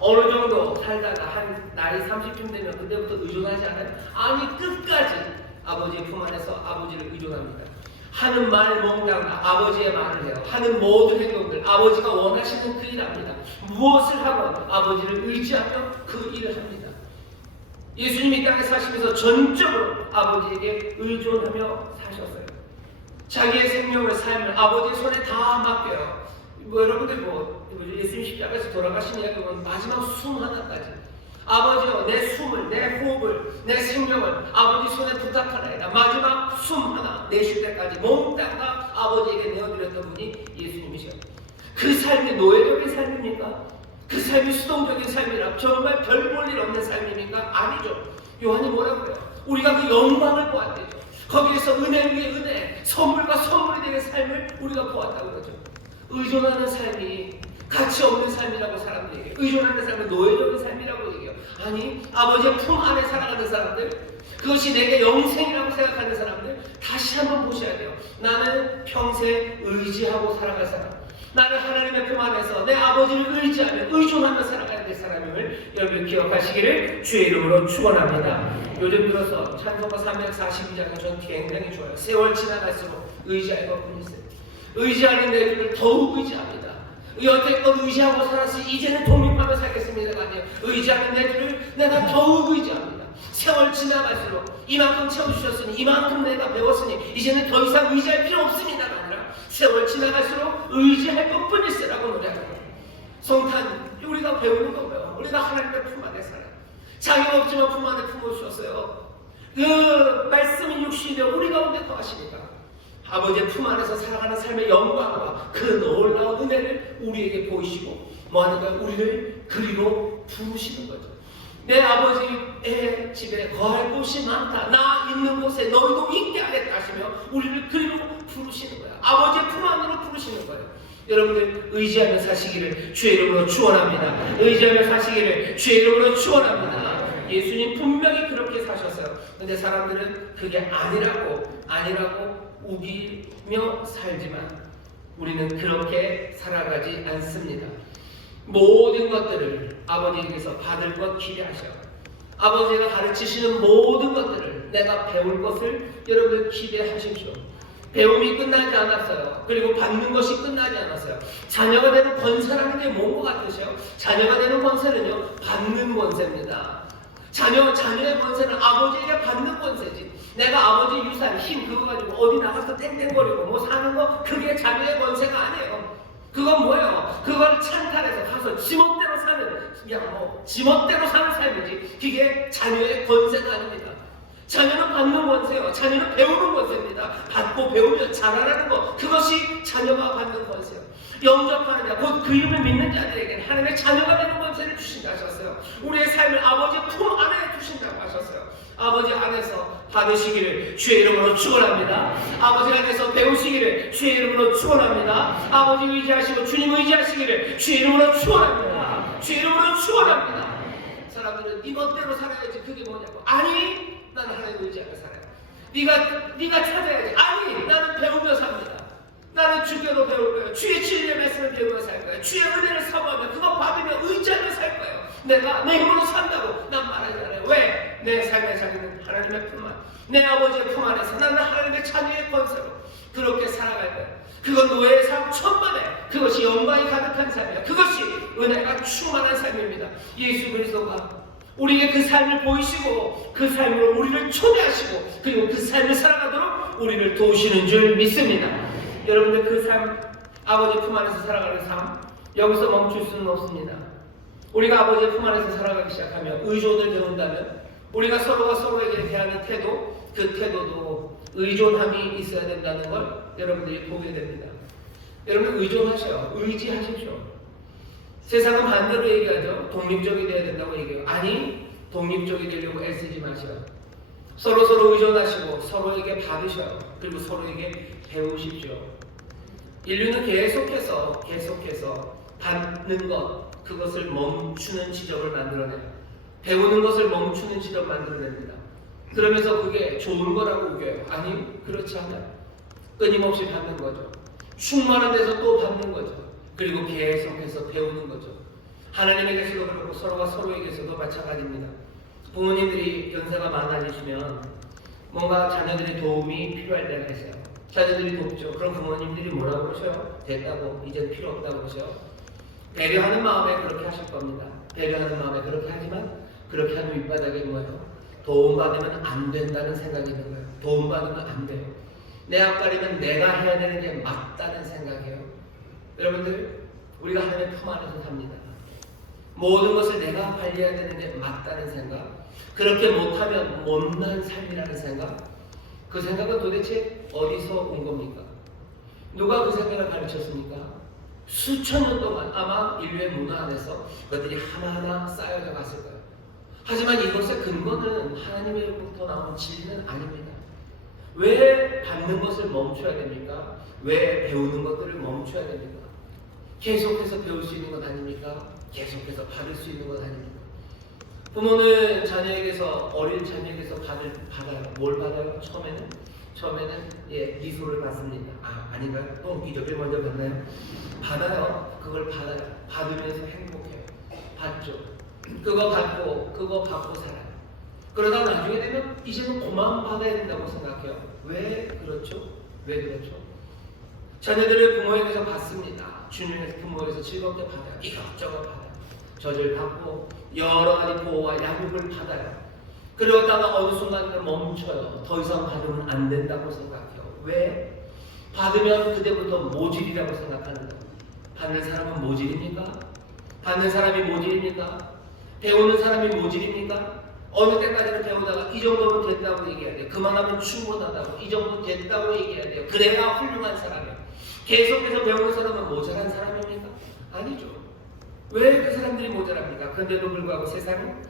어느 정도 살다가 한 나이 30쯤 되면 그때부터 의존하지 않아요? 아니 끝까지 아버지의 품 안에서 아버지를 의존합니다. 하는 말 몽땅 아버지의 말을 해요. 하는 모든 행동들 아버지가 원하시는 그 일 합니다. 무엇을 하건 아버지를 의지하며 그 일을 합니다. 예수님이 이 땅에 사시면서 전적으로 아버지에게 의존하며 사셨어요. 자기의 생명을 삶을 아버지의 손에 다 맡겨요. 여러분들 예수님 십자가에서 돌아가신 이야기 보면 마지막 숨 하나까지 아버지여 내 숨을, 내 호흡을, 내 생명을 아버지 손에 부탁하나이다. 마지막 숨 하나 내쉴 때까지 몽땅 다 아버지에게 내어드렸던 분이 예수님이셔요. 그 삶이 노예적인 삶입니까? 그 삶이 수동적인 삶이라 정말 별 볼 일 없는 삶입니까? 아니죠. 요한이 뭐라고 그래요? 우리가 그 영광을 보았대죠. 거기에서 은혜 위에 은혜, 선물과 선물이 되는 삶을 우리가 보았다고 그러죠. 의존하는 삶이 가치 없는 삶이라고 사람들이 얘기해요. 의존하는 삶은 노예적인 삶이라고 얘기해요. 아니 아버지의 품 안에 살아가는 사람들, 그것이 내게 영생이라고 생각하는 사람들 다시 한번 보셔야 돼요. 나는 평생 의지하고 살아갈 사람, 나는 하나님의 품 안에서 내 아버지를 의지하며 의존하며 살아가야 될 사람임을 여러분 기억하시기를 주의 이름으로 축원합니다. 요즘 들어서 찬송가 342장이 전 굉장히 좋아요. 세월 지나갈수록 의지할 것뿐이 있어요. 의지하는 내들을 더욱 의지합니다. 여태껏 의지하고 살았으니 이제는 독립하며 살겠습니다가 아니에요. 의지하는 내들을 내가 더욱 의지합니다. 세월 지나갈수록 이만큼 채워주셨으니 이만큼 내가 배웠으니 이제는 더 이상 의지할 필요 없습니다가 아니라 세월 지나갈수록 의지할 것뿐일세라고 노래합니다. 성탄 우리가 배우는 거고요. 우리가 하나님의 품 안에 살아요. 자격 없지만 품 안에 품어 주셨어요. 그 말씀이 육신이 되어 우리 가운데 거하시니까 아버지의 품 안에서 살아가는 삶의 영광과 그 놀라운 은혜를 우리에게 보이시고 뭐하는가 우리를 그리로 부르시는 거죠. 내 아버지의 집에 거할 곳이 많다. 나 있는 곳에 너희도 있게 하겠다 하시며 우리를 그리로 부르시는 거예요. 아버지의 품 안으로 부르시는 거예요. 여러분들 의지하며 사시기를 주의 이름으로 축원합니다. 의지하며 사시기를 주의 이름으로 축원합니다. 예수님 분명히 그렇게 사셨어요. 근데 사람들은 그게 아니라고 우기며 살지만 우리는 그렇게 살아가지 않습니다. 모든 것들을 아버지에게서 받을 것 기대하셔. 아버지가 가르치시는 모든 것들을 내가 배울 것을 여러분들 기대하십시오. 배움이 끝나지 않았어요. 그리고 받는 것이 끝나지 않았어요. 자녀가 되는 권세라는 게 뭔 것 같으세요? 자녀가 되는 권세는요, 받는 권세입니다. 자녀의 권세는 아버지에게 받는 권세지. 내가 아버지 유산, 힘 그거 가지고 어디 나가서 땡땡거리고 뭐 사는 거 그게 자녀의 권세가 아니에요. 그건 뭐예요? 그걸 찬탈해서 가서 지멋대로 사는 그냥 뭐 지멋대로 사는 삶이지 그게 자녀의 권세가 아닙니다. 자녀는 받는 권세요. 자녀는 배우는 권세입니다. 받고 배우며 자라라는 것 그것이 자녀가 받는 권세요. 영접하는 자, 곧 그 이름을 믿는 자들에게는 하나님의 자녀가 되는 권세를 주신다 하셨어요. 우리의 삶을 아버지 품 안에 두신다고 하셨어요. 아버지 안에서 받으시기를 주의 이름으로 축원합니다. 아버지 안에서 배우시기를 주의 이름으로 축원합니다. 아버지 의지하시고 주님 의지하시기를 주의 이름으로 축원합니다. 주의 이름으로 축원합니다. 사람들은 네 멋대로 살아야지 그게 뭐냐고. 아니 나는 하나님 의지하며 살아요. 네가 찾아야지. 아니 나는 배우며 삽니다. 나는 주께로 배울 거예요. 주의 진리의 말씀을 배우며 살 거예요. 주의 은혜를 사모하며 그거 받으며 의지하며 살 거예요. 내가 내 힘으로 산다고 난 말하지 않아요. 왜? 내 삶의 자리는 하나님의 품 안, 내 아버지의 품 안에서 나는 하나님의 자녀의 권세로 그렇게 살아갈 거예요. 그건 노예의 삶 천만에 그것이 영광이 가득한 삶이에요. 그것이 은혜가 충만한 삶입니다. 예수 그리스도가 우리에게 그 삶을 보이시고 그 삶으로 우리를 초대하시고 그리고 그 삶을 살아가도록 우리를 도우시는 줄 믿습니다. 여러분들 그 삶, 아버지 품 안에서 살아가는 삶 여기서 멈출 수는 없습니다. 우리가 아버지의 품 안에서 살아가기 시작하면 의존을 배운다면 우리가 서로가 서로에게 대하는 태도 그 태도도 의존함이 있어야 된다는 걸 여러분들이 보게 됩니다. 여러분 의존하셔요. 의지하십시오. 세상은 반대로 얘기하죠. 독립적이 되어야 된다고 얘기해요. 아니 독립적이 되려고 애쓰지 마셔요. 서로 의존하시고 서로에게 받으셔요. 그리고 서로에게 배우십시오. 인류는 계속해서 받는 것 그것을 멈추는 지점을 만들어내요. 배우는 것을 멈추는 지점을 만들어냅니다. 그러면서 그게 좋은 거라고 우겨요. 아니 그렇지 않아요. 끊임없이 받는 거죠. 충만한 데서 또 받는 거죠. 그리고 계속해서 배우는 거죠. 하나님에게서도 그렇고 서로가 서로에게서도 마찬가지입니다. 부모님들이 연세가 많아지시면 뭔가 자녀들의 도움이 필요할 때가 있어요. 자녀들이 돕죠. 그럼 부모님들이 뭐라고 그러셔요? 됐다고 이제 필요 없다고 그러셔요. 배려하는 마음에 그렇게 하실 겁니다. 배려하는 마음에 그렇게 하지만 그렇게 하는 윗바닥에 뭐예요? 도움받으면 안 된다는 생각이 있는 거예요. 도움받으면 안 돼요. 내 앞가림은 내가 해야 되는 게 맞다는 생각이에요. 여러분들 우리가 하나님의 품 안에서 삽니다. 모든 것을 내가 관리해야 되는 게 맞다는 생각 그렇게 못하면 못난 삶이라는 생각 그 생각은 도대체 어디서 온 겁니까? 누가 그 생각을 가르쳤습니까? 수천 년 동안 아마 인류의 문화 안에서 그것들이 하나하나 쌓여져 갔을 거예요. 하지만 이것의 근거는 하나님으로부터 나온 진리는 아닙니다. 왜 받는 것을 멈춰야 됩니까? 왜 배우는 것들을 멈춰야 됩니까? 계속해서 배울 수 있는 것 아닙니까? 계속해서 받을 수 있는 것 아닙니까? 부모는 자녀에게서 어린 자녀에게서 받아요. 뭘 받아요? 처음에는 미소를 받습니다. 아닌가요? 또 기적을 먼저 받나요? 받아요. 그걸 받아요. 받으면서 행복해요. 받죠. 그거 받고 살아요. 그러다 나중에 되면 이제는 그만 받아야 된다고 생각해요. 왜 그렇죠? 자녀들을 부모에게서 받습니다. 주님의 부모에게서 즐겁게 받아요. 이것저것 받아요. 젖을 받고 여러 가지 보호와 양육을 받아요. 그러다가 어느 순간에는 멈춰요. 더 이상 받으면 안 된다고 생각해요. 왜? 받으면 그때부터 모질이라고 생각하는다. 받는 사람은 모질입니까? 받는 사람이 모질입니까? 배우는 사람이 모질입니까? 어느 때까지는 배우다가 이 정도면 됐다고 얘기해야 돼요. 그만하면 충분하다고. 이 정도 됐다고 얘기해야 돼요. 그래야 훌륭한 사람이에요. 계속해서 배우는 사람은 모자란 사람입니까? 아니죠. 왜 그 사람들이 모자랍니까? 그런데도 불구하고 세상은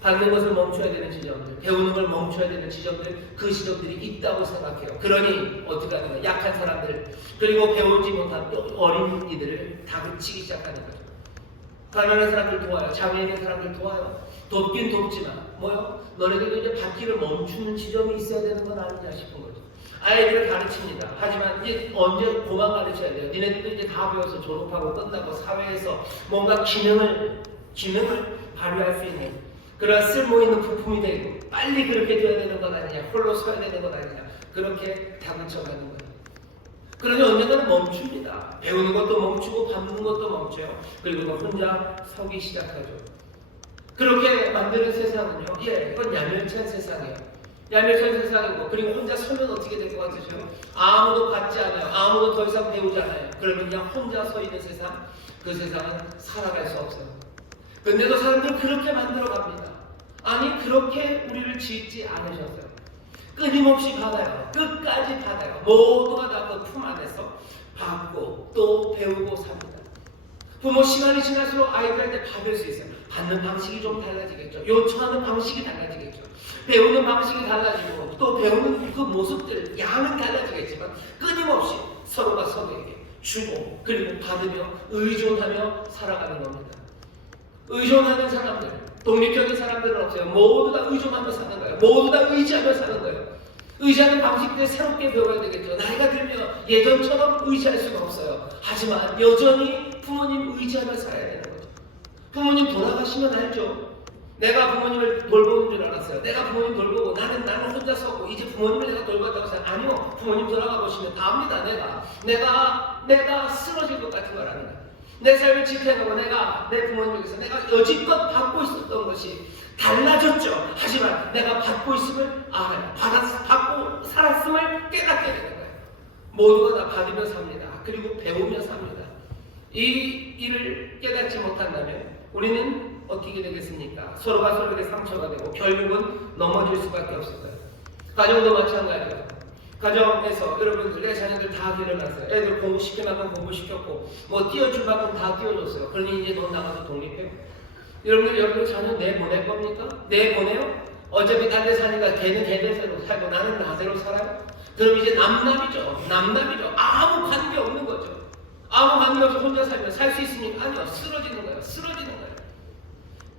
받는 것을 멈춰야 되는 지점들, 배우는 걸 멈춰야 되는 지점들, 그 지점들이 있다고 생각해요. 그러니 어떻게 하는 거예요? 약한 사람들, 그리고 배우지 못한 어린 이들을 다그치기 시작하는 거죠. 가난한 사람들 도와요. 장애 있는 사람들 도와요. 돕긴 돕지만 뭐요? 너네들도 이제 받기를 멈추는 지점이 있어야 되는 건 아니냐 싶은 거죠. 아이들을 가르칩니다. 하지만 이제 언제 그만 가르쳐야 돼요. 니네들도 이제 다 배워서 졸업하고 끝나고 사회에서 뭔가 기능을 발휘할 수 있는 그런 쓸모있는 부품이 되고 빨리 그렇게 되어야 되는 건 아니냐, 홀로 서야 되는 건 아니냐, 그렇게 다그쳐가는 거예요. 그러니 언젠가는 멈춥니다. 배우는 것도 멈추고 받는 것도 멈춰요. 그리고 혼자 서기 시작하죠. 그렇게 만드는 세상은요, 이건 야멸찬 세상이에요. 야멸찬 세상이고, 그리고 혼자 서면 어떻게 될 것 같으세요? 아무도 받지 않아요. 아무도 더 이상 배우지 않아요. 그러면 그냥 혼자 서 있는 세상, 그 세상은 살아갈 수 없어요. 근데도 사람들은 그렇게 만들어 갑니다. 아니, 그렇게 우리를 짓지 않으셨어요. 끊임없이 받아요. 끝까지 받아요. 모두가 다 그 품 안에서 받고 또 배우고 삽니다. 부모 시간이 지날수록 아이들한테 받을 수 있어요. 받는 방식이 좀 달라지겠죠. 요청하는 방식이 달라지겠죠. 배우는 방식이 달라지고 또 배우는 그 모습들, 양은 달라지겠지만 끊임없이 서로가 서로에게 주고 그리고 받으며 의존하며 살아가는 겁니다. 의존하는 사람들, 독립적인 사람들은 없어요. 모두 다 의존하며 사는 거예요. 모두 다 의지하며 사는 거예요. 의지하는 방식들 새롭게 배워야 되겠죠. 나이가 들면 예전처럼 의지할 수가 없어요. 하지만 여전히 부모님 의지하며 살아야 되는 거죠. 부모님 돌아가시면 알죠. 내가 부모님을 돌보는 줄 알았어요. 내가 부모님 돌보고 나는 혼자 서고 이제 부모님을 내가 돌봤다고 생각. 아니요. 부모님 돌아가 보시면 다 압니다. 내가 쓰러질 것 같은 걸 아는 거예요. 내 삶을 지켜내고 내가 내 부모님에게서 내가 여지껏 받고 있었던 것이 달라졌죠. 하지만 내가 받고 있음을 알아요. 받고 살았음을 깨닫게 되는 거예요. 모두가 다 받으며 삽니다. 그리고 배우며 삽니다. 이 일을 깨닫지 못한다면 우리는 어떻게 되겠습니까? 서로가 서로에게 상처가 되고 결국은 넘어질 수밖에 없을 거예요. 가정도 마찬가지예요. 가정에서 여러분들 내 자녀들 다 데려갔어요. 애들 공부시킬 만큼 공부시켰고 뭐 띄워줄 만큼 다 띄워줬어요. 그러니 이제 넌 나가서 독립해요. 여러분 자녀 내보낼 겁니까? 내보내요? 어차피 딴 데 사니까 걔는 걔대로 살고 나는 나대로 살아요? 그럼 이제 남남이죠. 아무 관계 없는 거죠. 아무 관계 없이 혼자 살면 살 수 있습니까? 아니요. 쓰러지는 거예요.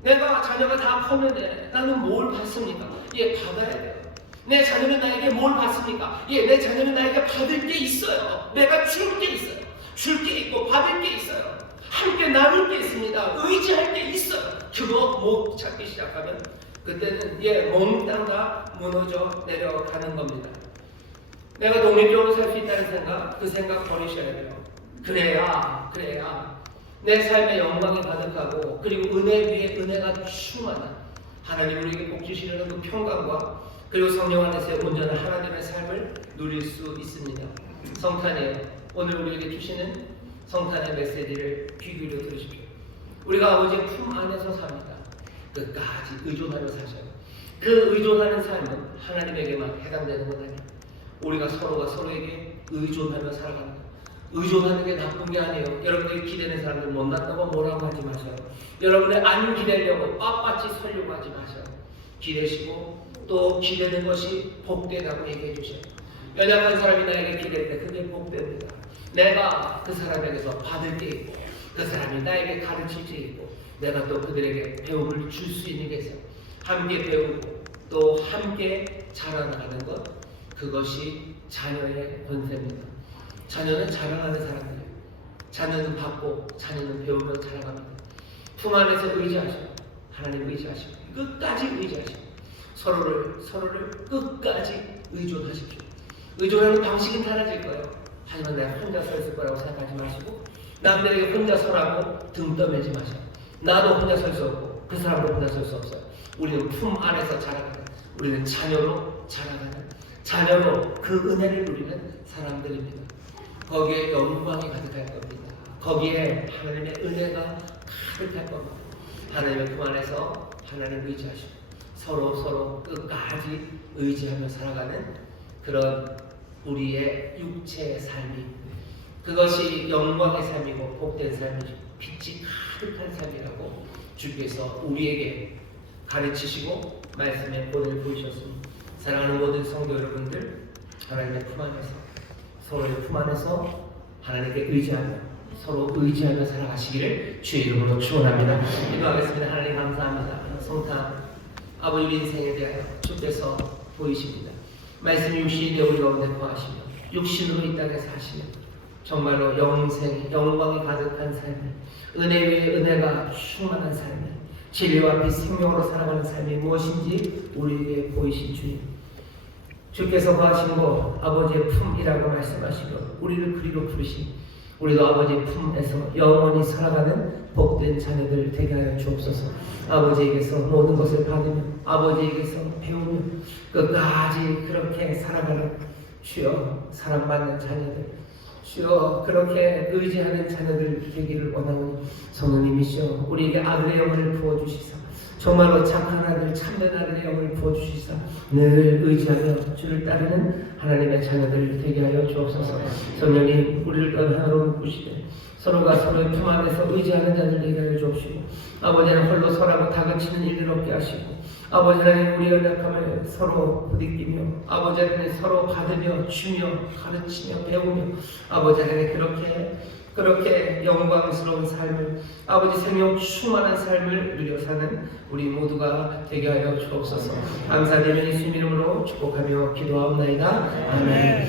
내가 자녀가 다 컸는데 나는 뭘 받습니까? 받아야 돼요. 내 자녀는 나에게 뭘 받습니까? 내 자녀는 나에게 받을 게 있어요. 내가 줄 게 있어요. 줄 게 있고 받을 게 있어요. 함께 나눌 게 있습니다. 의지할 게 있어요. 그거 못 찾기 시작하면 그때는 몽땅 다 무너져 내려가는 겁니다. 내가 독립적으로 살 수 있다는 생각, 그 생각 버리셔야 돼요. 그래야 내 삶의 영광이 가득하고 그리고 은혜 위에 은혜가 충만한 하나님 우리에게 복 주시려는 그 평강과 그리고 성령 안에서의 온전한 하나님의 삶을 누릴 수 있습니다. 성탄이에요. 오늘 우리에게 주시는 성탄의 메시지를 귀 기울여 들으십시오. 우리가 아버지의 품 안에서 삽니다. 끝까지 의존하며 사셔요. 그 의존하는 삶은 하나님에게만 해당되는 것 아니에요. 우리가 서로가 서로에게 의존하며 살아갑니다. 의존하는 게 나쁜 게 아니에요. 여러분들이 기대는 사람들 못났다고 뭐라고 하지 마셔요. 여러분들 안 기대려고 빳빳이 서려고 하지 마셔요. 기대시고 또 기대는 것이 복되다고 얘기해 주셔요. 연약한 사람이 나에게 기댈 때 그게 복됩니다. 내가 그 사람에게서 받을 게 있고 그 사람이 나에게 가르칠 게 있고 내가 또 그들에게 배움을 줄 수 있는 게 있어요. 함께 배우고 또 함께 자라나가는 것, 그것이 자녀의 권세입니다. 자녀는 자라나는 사람들이에요. 자녀는 받고 자녀는 배우며 자라갑니다. 품 안에서 의지하시고 하나님 의지하시고 끝까지 의지하시고 서로를 끝까지 의존하십시오. 의존하는 방식은 달라질 거예요. 하지만 내가 혼자 서 있을 거라고 생각하지 마시고 남들에게 혼자 서라고 등 떠매지 마셔. 나도 혼자 설 수 없고 그 사람도 혼자 설 수 없어요. 우리는 품 안에서 자라가는, 우리는 자녀로 자라가는, 자녀로 그 은혜를 누리는 사람들입니다. 거기에 영광이 가득할 겁니다. 거기에 하나님의 은혜가 가득할 겁니다. 하나님의 품 안에서 하나님을 의지하시고 서로 끝까지 의지하며 살아가는 그런 우리의 육체의 삶이, 그것이 영광의 삶이고 복된 삶이죠. 빛이 가득한 삶이라고 주께서 우리에게 가르치시고 말씀에 본을 보이셨습니다. 사랑하는 모든 성도 여러분들, 하나님의 품 안에서, 서로의 품 안에서 하나님께 의지하며 서로 의지하며 살아가시기를 주의 이름으로 축원합니다. 기도하겠습니다. 하나님 감사합니다. 성탄 아버지 인생에 대하여 주께서 보이십니다. 말씀이 육신이 우리 가운데 거하시며 육신으로 이 땅에 사시며 정말로 영생, 영광이 가득한 삶을, 은혜 위에 은혜가 충만한 삶을, 진리와 빛 생명으로 살아가는 삶이 무엇인지 우리에게 보이신 주님, 주께서 거하신 곳 아버지의 품이라고 말씀하시고 우리를 그리로 부르신, 우리도 아버지의 품에서 영원히 살아가는 복된 자녀들 되게 하여 주옵소서. 아버지에게서 모든 것을 받으며 아버지에게서 배우며 끝까지 그렇게 살아가는 주여, 사랑받는 자녀들, 주여 그렇게 의지하는 자녀들 되기를 원하오니 성령님이시여 우리에게 아들의 영을 부어주시사 정말로 착한 아들, 참된 아들의 영을 부어주시사 늘 의지하며 주를 따르는 하나님의 자녀들 되게 하여 주옵소서. 성령님 우리를 하나로 묶으시되 서로가 서로의 품 안에서 의지하는 자들 되게 하여 주옵시고 아버지는 홀로 서라고 다그치는 일들 없게 하시고 아버지 하나님 우리의 연약함을 서로 부딪히며 아버지 하나님 서로 받으며 주며 가르치며 배우며 아버지 하나님 그렇게 영광스러운 삶을 아버지 생명 충만한 삶을 누려 사는 우리 모두가 되게 하여 주옵소서. 감사드리며 예수님 이름으로 축복하며 기도하옵나이다. 아멘.